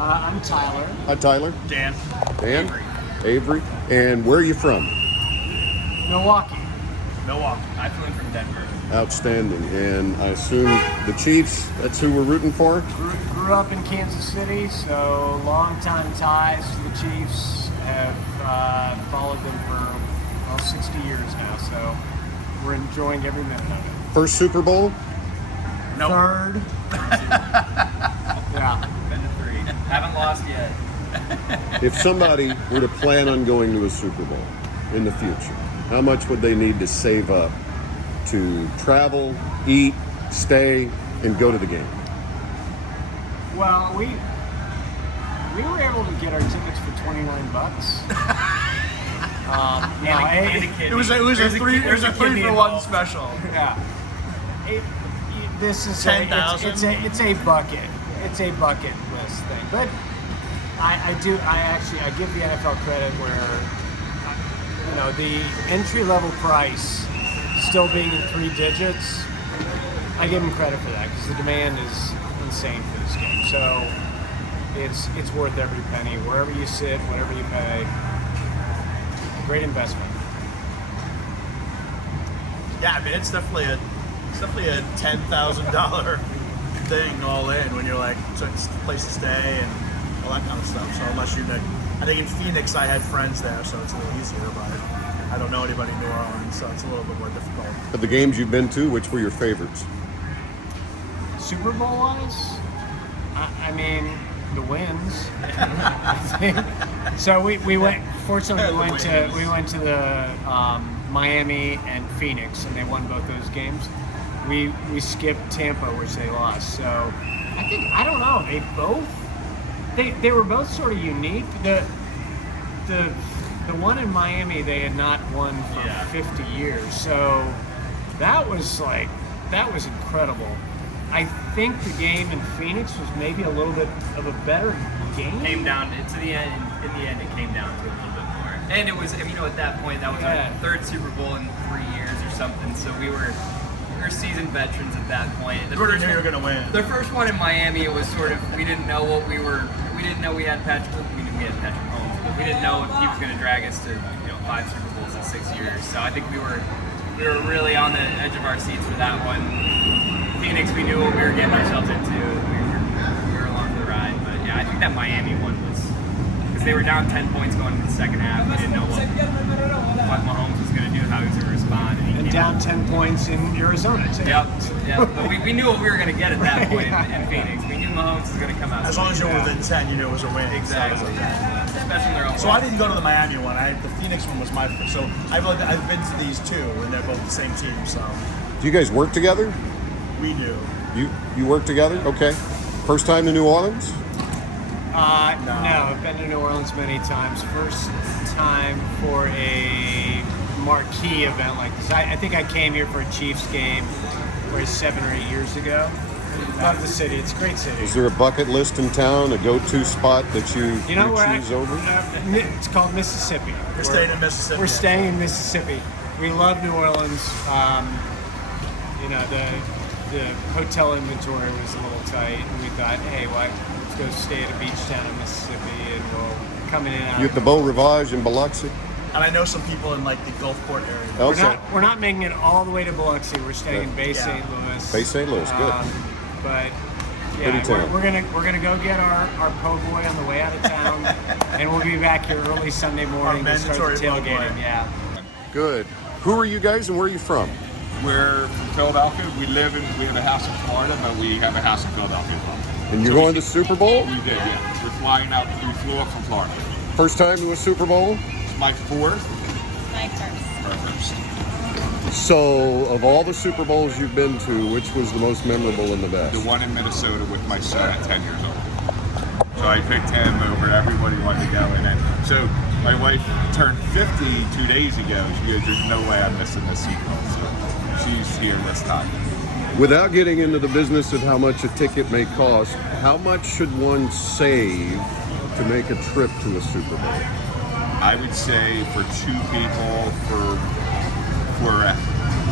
I'm Tyler. Hi, Tyler. Dan. Dan. Avery. And where are you from? Milwaukee. I flew in from Denver. Outstanding. And I assume the Chiefs, that's who we're rooting for? Grew up in Kansas City, so long-time ties to the Chiefs. Have followed them for 60 years now, so we're enjoying every minute of it. First Super Bowl? Nope. Third. Yeah. Been to 3. Haven't lost yet. If somebody were to plan on going to a Super Bowl in the future, how much would they need to save up to travel, eat, stay, and go to the game? Well, we were able to get our tickets for $29. It was a 3-for-1 special. Yeah. This is 10,000. It's a bucket. It's a bucket list thing. But I give the NFL credit where the entry level price still being in 3 digits. I give them credit for that because the demand is insane for this game. So it's worth every penny. Wherever you sit, whatever you pay, great investment. Yeah, I mean it's definitely a $10,000 thing all in when you're like it's a place to stay and all that kind of stuff. So unless I think in Phoenix I had friends there, so it's a little easier. But I don't know anybody in New Orleans, so it's a little bit more difficult. Of the games you've been to, which were your favorites? Super Bowl wise, I mean the wins. I think. So we went. Fortunately, we went to the Miami and Phoenix, and they won both those games. We skipped Tampa, which they lost. So I don't know. They were both sort of unique. The one in Miami they had not won for 50 years. So that was incredible. I think the game in Phoenix was maybe a little bit of a better game. Came down to the end. In the end, it came down to a little bit more. And it was, at that point, that was our 3rd Super Bowl in 3 years or something. So we were seasoned veterans at that point. You already knew you were going to win. The first one in Miami, it was sort of, we didn't know we knew we had Patrick Mahomes, but we didn't know if he was going to drag us to 5 Super Bowls in 6 years. So I think we were really on the edge of our seats for that one. Phoenix, we knew what we were getting ourselves into. We were along for the ride. But yeah, I think that Miami one was, because they were down 10 points going into the second half. We didn't know what Mahomes was going to do, how he was going to respond. And down 10 points in Arizona, too. Yep. But we knew what we were going to get at that point in Phoenix. We knew Mahomes was going to come out. As long as you were within 10, you knew it was a win. Exactly. Especially their own. So I didn't go to the Miami one. The Phoenix one was my first. So I've been to these 2, and they're both the same team. So Do you guys work together? we do. You work together? Okay. First time to New Orleans? No, I've been to New Orleans many times. First time for a marquee event like this. I think I came here for a Chiefs game, 7 or 8 years ago. Love the city. It's a great city. Is there a bucket list in town, a go-to spot that you choose over? It's called Mississippi. We're staying in Mississippi. We're staying in Mississippi. We love New Orleans. The hotel inventory was a little tight, and we thought, hey, let's go stay at a beach town in Mississippi, and we'll come in and out. You at the Beau Rivage in Biloxi? And I know some people in like the Gulfport area. Okay. We're not making it all the way to Biloxi. We're staying in Bay St. Louis. Bay St. Louis, good. But Pretty yeah, town. we're gonna go get our po' boy on the way out of town, and we'll be back here early Sunday morning to start the mandatory po' boy. tailgating. Yeah. Good. Who are you guys and where are you from? We're from Philadelphia. We have a house in Florida, but we have a house in Philadelphia as well. And you're going to Super Bowl? We did, yeah. We're flying out. We flew up from Florida. First time to a Super Bowl? It's my 4th. My first. Our first. So, of all the Super Bowls you've been to, which was the most memorable and the best? The one in Minnesota with my son at 10 years old. So I picked him over everybody wanted to go. And then, so my wife turned 50 2 days ago. She goes, there's no way I'm missing this Super Bowl. So she's here this time. Without getting into the business of how much a ticket may cost, how much should one save to make a trip to a Super Bowl? I would say for 2 people, for a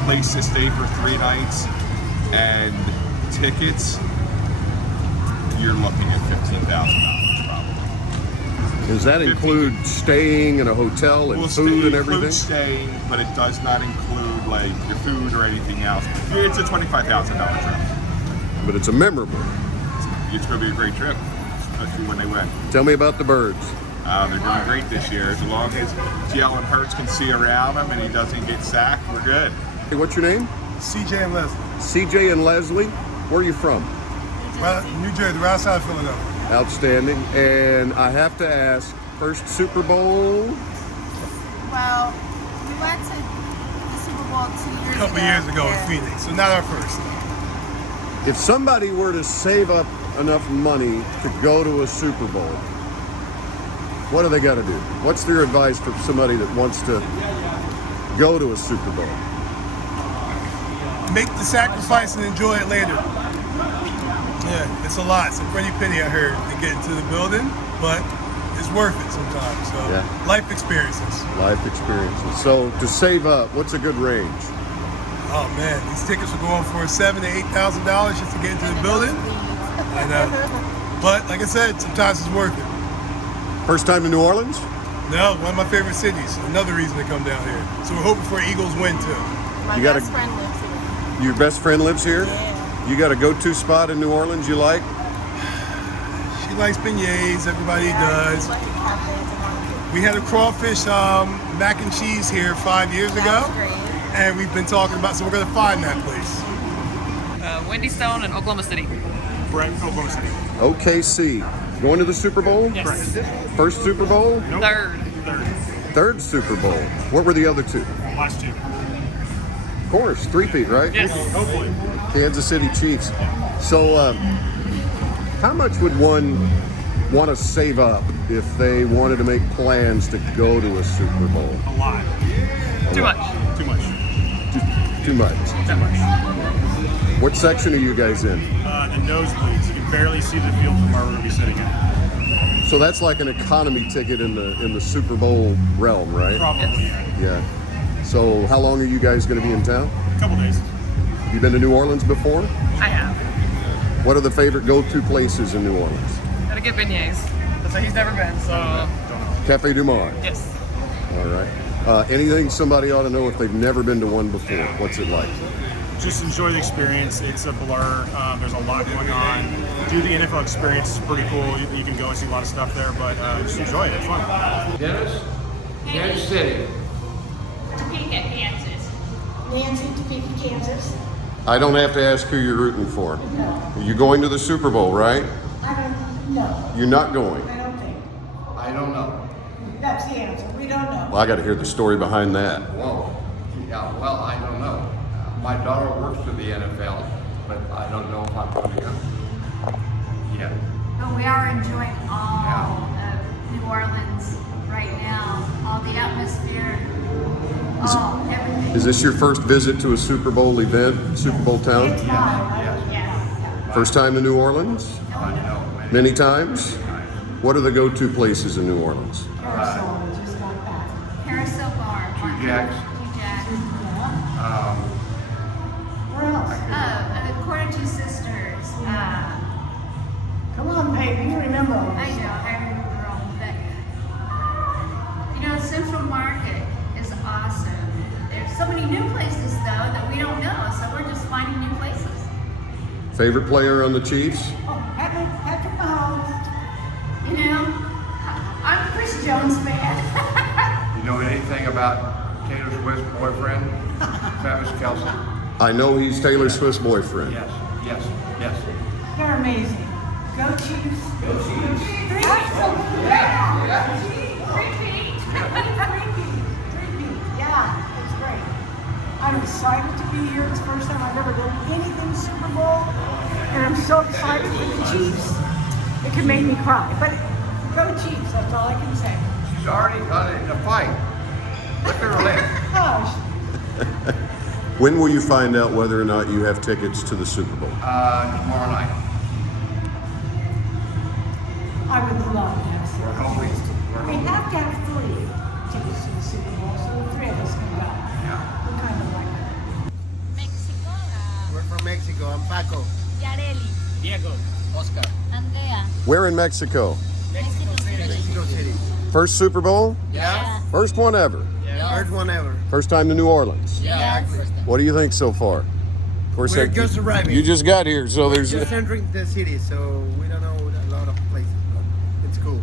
place to stay for 3 nights and tickets, you're looking at $15,000. Does that 15. include staying in a hotel and Well, food and it everything? includes staying, but it does not include like your food or anything else. It's a $25,000 trip. But it's a memorable. It's going to be a great trip, especially when they win. Tell me about the birds. They're doing great this year. As long as Jalen Hurts can see around him and he doesn't get sacked, we're good. Hey, what's your name? CJ and Leslie. CJ and Leslie. Where are you from? New Jersey, right outside Philadelphia. Outstanding. And I have to ask, first Super Bowl? Well, we went to the Super Bowl 2 years ago. A couple years ago in Phoenix, so not our first. If somebody were to save up enough money to go to a Super Bowl, what do they got to do? What's their advice for somebody that wants to go to a Super Bowl? Make the sacrifice and enjoy it later. Yeah, it's a lot. It's a pretty penny, I heard, to get into the building, but it's worth it sometimes. So, Yeah. life experiences. Life experiences. So to save up, what's a good range? Oh man, these tickets are going for $7,000 to $8,000 just to get into the building. I know. But like I said, sometimes it's worth it. First time to New Orleans? No, one of my favorite cities. Another reason to come down here. So we're hoping for Eagles win too. My You gotta- best friend lives here. Your best friend lives here? Yeah. You got a go-to spot in New Orleans you like? She likes beignets, everybody does. Like a cafe to market. We had a crawfish mac and cheese here 5 years ago. That's great. And we've been talking about, so we're gonna find that place. Wendy Stone in Oklahoma City. Brent, Oklahoma City. OKC. Going to the Super Bowl? Yes. First Super Bowl? Third. Third Super Bowl. What were the other two? Last two. Of course, three-peat, right? Yes. Hopefully. Kansas City Chiefs. So, how much would one want to save up if they wanted to make plans to go to a Super Bowl? A lot. Too much. Too much. Too much. Too much. What section are you guys in? The nosebleeds. You can barely see the field from where we're going to be sitting in. So that's like an economy ticket in the Super Bowl realm, right? Probably, yeah. Yeah. So how long are you guys going to be in town? A couple days. Have you been to New Orleans before? I have. What are the favorite go-to places in New Orleans? Gotta get beignets. That's why he's never been, so. Cafe du Monde. Yes. All right. Anything somebody ought to know if they've never been to one before? What's it like? Just enjoy the experience. It's a blur. There's a lot going on. Do the NFL experience. It's pretty cool. You can go and see a lot of stuff there, but just enjoy it. It's fun. Dennis? Kansas City. Topeka, Kansas. Nancy, Topeka, Kansas. I don't have to ask who you're rooting for. You're going to the Super Bowl, right? I don't know. You're not going. I don't think. I don't know. That's the answer. We don't know. Well, I got to hear the story behind that. Whoa. Yeah, well, I don't know. My daughter works for the NFL, but I don't know if I'm going to go. Yeah. But we are enjoying all Yeah. of New Orleans right now. All the atmosphere, everything. Is this your first visit to a Super Bowl event, Super Bowl town? It's mine. Yes. First time to New Orleans? I know. Many times? What are the go-to places in New Orleans? Carousel, we just got back. Carousel Bar. Two Jacks. Two Jacks. Where else? According to Sisters. Come on, baby. You remember all I this. know, I remember all of that. You know, Central Market is awesome. There's so many new places, though, that we don't know, so we're just finding new places. Favorite player on the Chiefs? Oh, Patrick Mahomes. You know, I'm a Chris Jones fan. You know anything about Taylor Swift's boyfriend, Travis Kelce? I know he's Taylor Swift's boyfriend. Yes, yes, yes. They're amazing. Go Chiefs. Go Chiefs. Absolutely. Yeah. Three-peat. Yeah, it's great. I'm excited to be here. It's the first time I've ever done anything Super Bowl. And I'm so excited for the Chiefs. It could make me cry. But go Chiefs, that's all I can say. She's already got it in a fight. Look at her lip. Gosh. When will you find out whether or not you have tickets to the Super Bowl? Tomorrow night. I would love to have We're hoping. We have to have 3 tickets to the Super Bowl, so the 3 of us can go. Yeah. We're kind of like that. Mexico. We're from Mexico. I'm Paco. Yareli. Diego. Oscar. Andrea. Where in Mexico? Mexico City. First Super Bowl? Yeah. First one ever. First one ever. First time to New Orleans. Yeah. What do you think so far? Of course, We're just arriving. You just got here, so there's. Just entering the city, so we don't know a lot of places, but it's cool.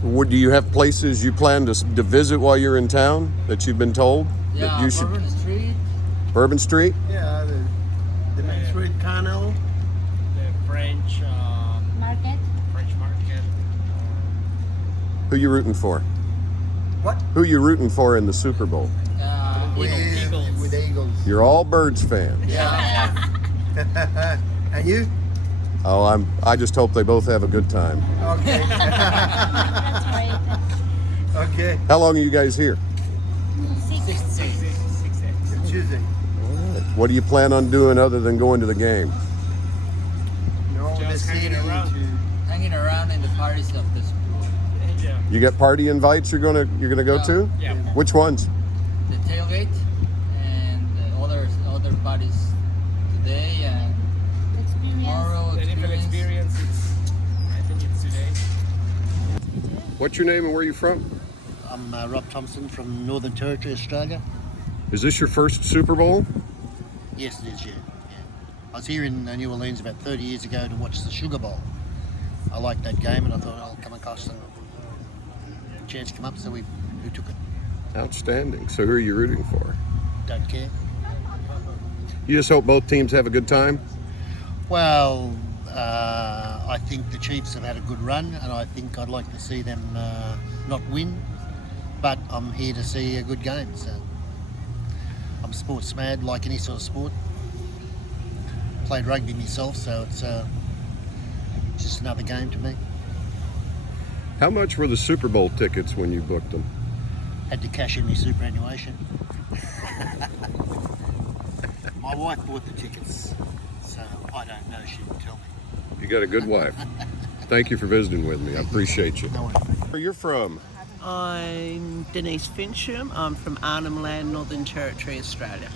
So do you have places you plan to visit while you're in town that you've been told that you should? Bourbon Street. Bourbon Street. Yeah, the Main Street Canal. The French Market. French market. Who you rooting for? What? Who you rooting for in the Super Bowl? With the Eagles. You're all Birds fans. Yeah. And you? Oh, I just hope they both have a good time. Okay. That's great. Okay. How long are you guys here? 6 days. Tuesday. What do you plan on doing other than going to the game? No, the Just city. hanging around. Hanging around in the parties of the school. Yeah. You got party invites you're gonna go to? Yeah. Which ones? The tailgate and other parties today and tomorrow. The NFL experience. I think it's today. What's your name and where are you from? I'm Rob Thompson from Northern Territory, Australia. Is this your first Super Bowl? Yes, it is, yeah. I was here in New Orleans about 30 years ago to watch the Sugar Bowl. I liked that game and I thought I'll come across and a chance come up, so we took it. Outstanding. So who are you rooting for? Don't care. You just hope both teams have a good time? Well, I think the Chiefs have had a good run and I think I'd like to see them not win, but I'm here to see a good game. So I'm sports mad, like any sort of sport. Played rugby myself, so it's just another game to me. How much were the Super Bowl tickets when you booked them? Had to cash in my superannuation. My wife bought the tickets, so I don't know. She didn't tell me. You got a good wife. Thank you for visiting with me. I appreciate you. Where you're from? I'm Denise Fincham. I'm from Arnhem Land, Northern Territory, Australia.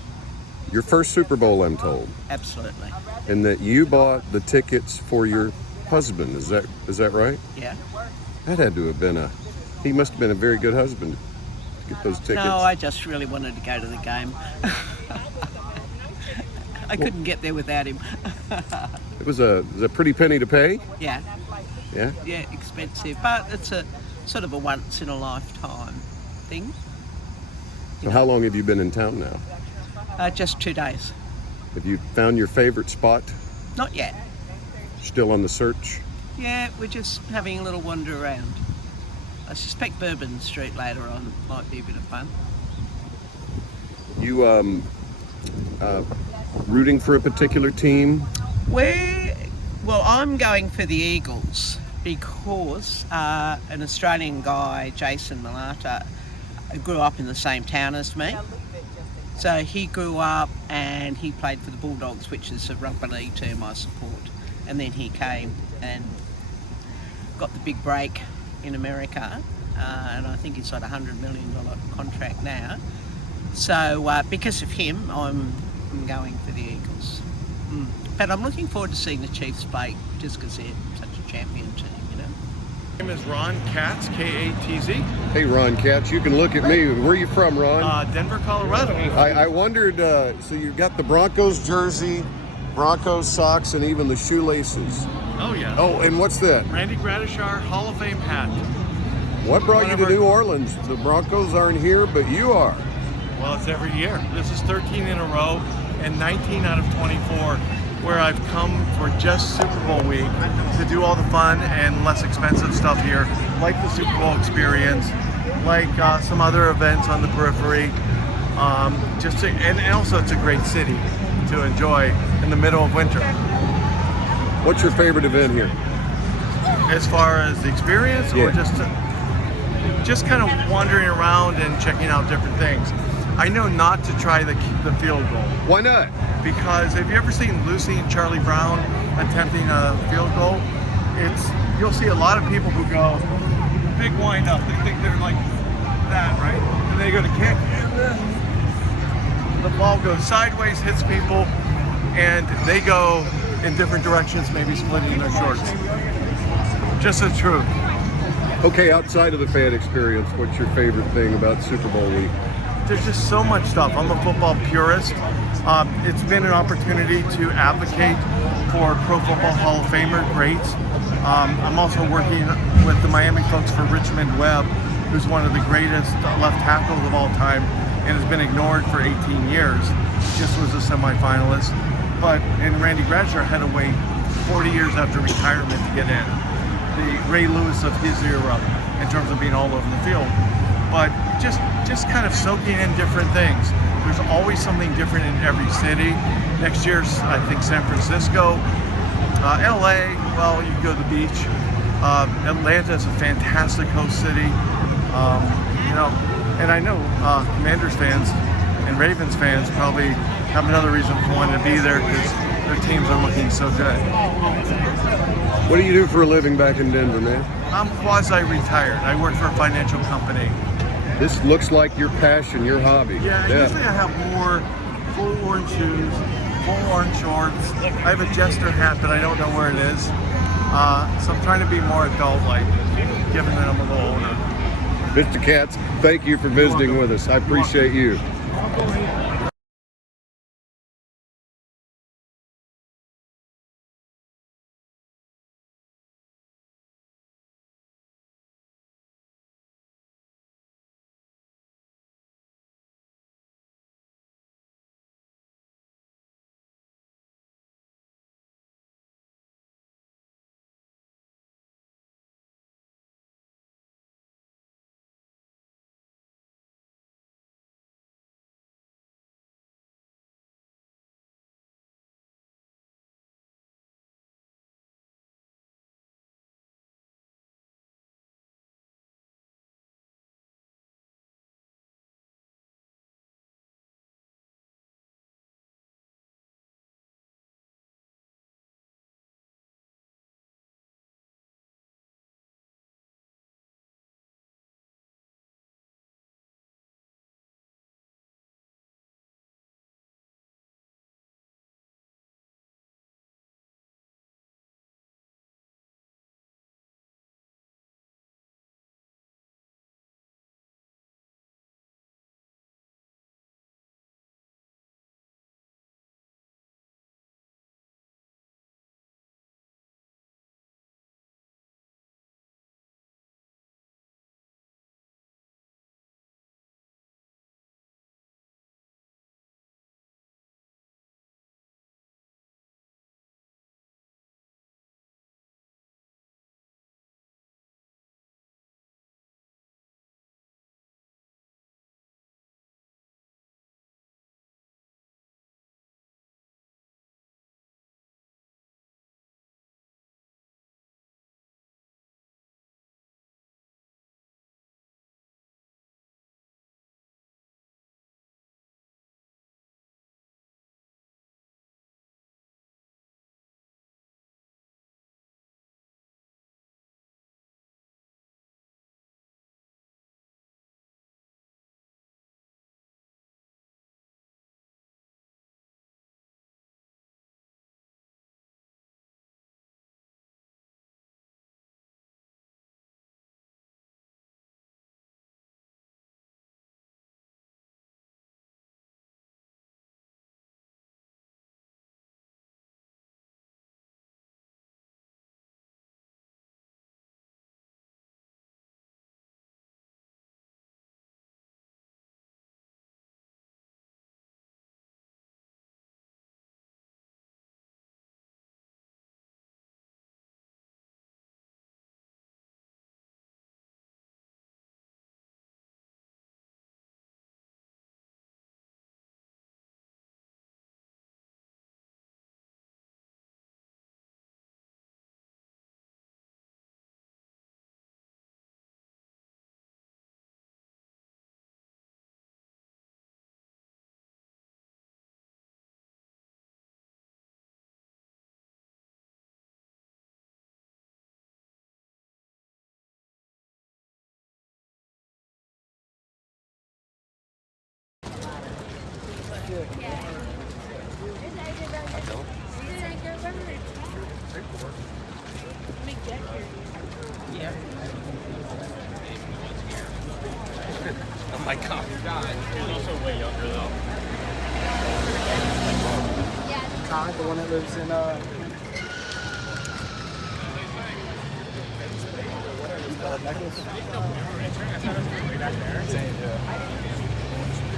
Your first Super Bowl, I'm told. Absolutely. And that you bought the tickets for your husband. Is that right? Yeah. That had to have been he must have been a very good husband to get those tickets. No, I just really wanted to go to the game. I couldn't get there without him. It was a pretty penny to pay? Yeah. Yeah? Yeah, expensive, but it's a sort of a once in a lifetime thing. So how long have you been in town now? Just 2 days. Have you found your favorite spot? Not yet. Still on the search? Yeah, we're just having a little wander around. I suspect Bourbon Street later on might be a bit of fun. You rooting for a particular team? Well, I'm going for the Eagles because an Australian guy, Jason Malata, grew up in the same town as me. So he grew up and he played for the Bulldogs, which is a rugby league team I support. And then he came and got the big break in America, and I think he's got a $100 million contract now. So because of him, I'm going for the Eagles. But I'm looking forward to seeing the Chiefs play just because they're such a champion team, you know. My name is Ron Katz, K-A-T-Z. Hey, Ron Katz, you can look at me. Where are you from, Ron? Denver, Colorado. I wondered, so you've got the Broncos jersey, Broncos socks, and even the shoelaces. Oh, yeah. Oh, and what's that? Randy Gradishar Hall of Fame hat. What brought you to New Orleans? The Broncos aren't here, but you are. Well, it's every year. This is 13 in a row and 19 out of 24 where I've come for just Super Bowl week to do all the fun and less expensive stuff here, like the Super Bowl experience, like some other events on the periphery. And also it's a great city to enjoy in the middle of winter. What's your favorite event here? As far as the experience, or just kind of wandering around and checking out different things. I know not to try the field goal. Why not? Because have you ever seen Lucy and Charlie Brown attempting a field goal? You'll see a lot of people who go big wind up. They think they're like that, right? And they go to kick, and then the ball goes sideways, hits people, and they go in different directions, maybe splitting their shorts. Just the truth. Okay, outside of the fan experience, what's your favorite thing about Super Bowl week? There's just so much stuff. I'm a football purist. It's been an opportunity to advocate for Pro Football Hall of Famer greats. I'm also working with the Miami folks for Richmond Webb, who's one of the greatest left tackles of all time and has been ignored for 18 years. Just was a semifinalist. And Randy Bradshaw had to wait 40 years after retirement to get in. The Ray Lewis of his era in terms of being all over the field. But just kind of soaking in different things. There's always something different in every city. Next year's, I think, San Francisco. LA, well, you can go to the beach. Atlanta is a fantastic host city. And I know Commanders fans and Ravens fans probably have another reason for wanting to be there because their teams are looking so good. What do you do for a living back in Denver, man? I'm quasi-retired. I work for a financial company. This looks like your passion, your hobby. Yeah, usually I have more full orange shoes, full orange shorts. I have a Jester hat, but I don't know where it is. So I'm trying to be more adult-like, given that I'm a little older. Mr. Katz, thank you for visiting with us. I appreciate you. Oh my God. He's also way younger though. Todd, the one that lives in necklace.